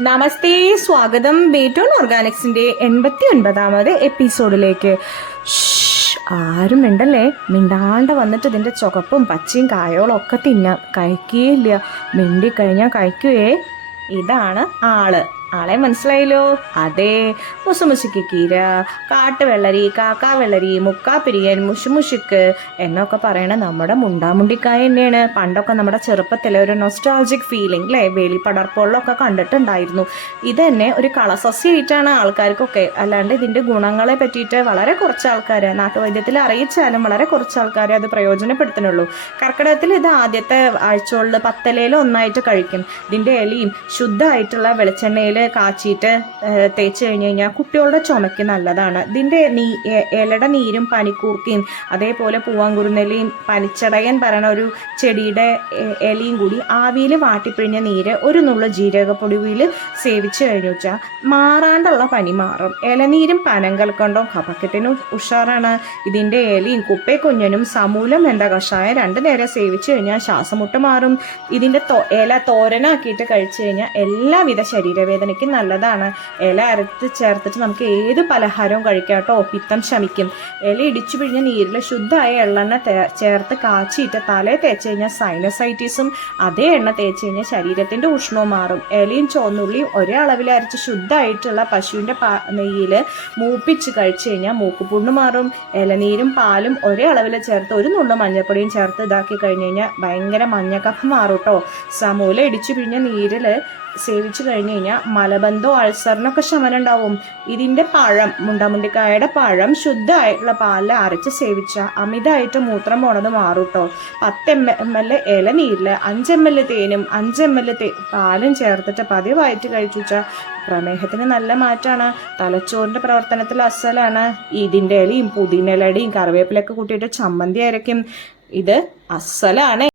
നമസ്തേ, സ്വാഗതം ബേറ്റോൺ ഓർഗാനിക്സിന്റെ 89ാമത് എപ്പിസോഡിലേക്ക്. ആരും മിണ്ടല്ലേ, മിണ്ടാണ്ട് വന്നിട്ട് ഇതിന്റെ ചുവപ്പും പച്ചയും കായോളം ഒക്കെ തിന്നാം. കഴിക്കുകയില്ല, മിണ്ടിക്കഴിഞ്ഞാൽ കഴിക്കുവേ. ഇതാണ് ആളെ മനസ്സിലായല്ലോ? അതെ, മുസുമുശിക്ക് കീര, കാട്ടുവെള്ളരി, കാക്കാവെള്ളരി, മുക്കാപ്പിരിയൻ, മുഷുമുഷിക്ക് എന്നൊക്കെ പറയണ നമ്മുടെ മുണ്ടാമുണ്ടിക്കായ തന്നെയാണ്. പണ്ടൊക്കെ നമ്മുടെ ചെറുപ്പത്തിലെ ഒരു നൊസ്റ്റാൾജിക് ഫീലിംഗ് അല്ലേ, വേലിപ്പടർപ്പുകളിലൊക്കെ കണ്ടിട്ടുണ്ടായിരുന്നു. ഇത് തന്നെ ഒരു കളസസ്യമായിട്ടാണ് ആൾക്കാർക്കൊക്കെ, അല്ലാണ്ട് ഇതിൻ്റെ ഗുണങ്ങളെ പറ്റിയിട്ട് വളരെ കുറച്ച് ആൾക്കാർ നാട്ടുവൈദ്യത്തിൽ അറിയിച്ചാലും വളരെ കുറച്ച് ആൾക്കാരെ അത് പ്രയോജനപ്പെടുത്തുന്നുള്ളൂ. കർക്കിടകത്തിൽ ഇത് ആദ്യത്തെ ആഴ്ചകളിൽ 10 ഒന്നായിട്ട് കഴിക്കും. ഇതിൻ്റെ ഇലയും ശുദ്ധമായിട്ടുള്ള വെളിച്ചെണ്ണയിൽ കാച്ചിയിട്ട് തേച്ച് കഴിഞ്ഞ് കഴിഞ്ഞാൽ കുട്ടികളുടെ ചുമയ്ക്ക് നല്ലതാണ്. ഇതിൻ്റെ ഇലയുടെ നീരും പനിക്കൂർക്കയും അതേപോലെ പൂവാങ്കുറുന്നെല്ലിയും പനിച്ചടയൻ പറയണ ഒരു ചെടിയുടെ ഇലയും കൂടി ആവിയിൽ വാട്ടിപ്പിഴിഞ്ഞ നീര് ഒരു നുള്ള ജീരകപ്പൊടിയിൽ സേവിച്ച് കഴിഞ്ഞു വെച്ചാൽ മാറാണ്ടുള്ള പനി മാറും. ഇലനീരും പനങ്കൽക്കൊണ്ടോ കഫക്കെട്ടിനും ഉഷാറാണ്. ഇതിൻ്റെ ഇലയും കുപ്പേ കുഞ്ഞനും സമൂലം എന്ന കഷായം 2 നേരം സേവിച്ച് കഴിഞ്ഞാൽ ശ്വാസമുട്ട് മാറും. ഇതിൻ്റെ ഇല തോരനാക്കിയിട്ട് കഴിച്ചു കഴിഞ്ഞാൽ എല്ലാവിധ ശരീരവേദനയ്ക്കും നല്ലതാണ്. ഇല അരത്ത് ചേർത്തിട്ട് നമുക്ക് ഏത് പലഹാരവും കഴിക്കാം കേട്ടോ. പിത്തം ശമിക്കും. ഇല ഇടിച്ചു പിഴിഞ്ഞ നീരിൽ ശുദ്ധമായ എള്ളെണ്ണ ചേർത്ത് കാച്ചിയിട്ട് തലയിൽ തേച്ച് കഴിഞ്ഞാൽ സൈനസൈറ്റിസും അതേ എണ്ണ തേച്ച് കഴിഞ്ഞാൽ ശരീരത്തിൻ്റെ ഉഷ്ണവും മാറും. ഇലയും ചുവന്നുള്ളിയും ഒരേ അളവിൽ അരച്ച് ശുദ്ധമായിട്ടുള്ള പശുവിൻ്റെ നെയ്യിൽ മൂപ്പിച്ച് കഴിച്ചു കഴിഞ്ഞാൽ മൂക്കുപുണ്ണ് മാറും. ഇലനീരും പാലും ഒരേ അളവിൽ ചേർത്ത് ഒരു നുള്ള മഞ്ഞൾപ്പൊടിയും ചേർത്ത് ഇതാക്കി കഴിഞ്ഞ് കഴിഞ്ഞാൽ ഭയങ്കര മഞ്ഞക്കഫം മാറും കേട്ടോ. സമൂല ഇടിച്ചു പിഴിഞ്ഞ നീരിൽ സേവിച്ച് കഴിഞ്ഞ് കഴിഞ്ഞാൽ മലബന്ധോ അൾസറിനൊക്കെ ശമനം ഉണ്ടാവും. ഇതിൻ്റെ പഴം, മുണ്ടമുണ്ടിക്കായയുടെ പഴം ശുദ്ധമായിട്ടുള്ള പാലിൽ അരച്ച് സേവിച്ച അമിതമായിട്ട് മൂത്രം പോണത് മാറും കേട്ടോ. 10 ml ഇലനീരിൽ 5 ml തേനും 5 ml പാലും ചേർത്തിട്ട് പതിവായിട്ട് കഴിച്ചു വെച്ചാൽ പ്രമേഹത്തിന് നല്ല മാറ്റമാണ്. തലച്ചോറിൻ്റെ പ്രവർത്തനത്തിൽ അസലാണ്. ഇതിൻ്റെ ഇലയും പുതിനയിലയുടെയും കറിവേപ്പിലൊക്കെ കൂട്ടിയിട്ട് ചമ്മന്തി അരയ്ക്കും. ഇത് അസലാണ്.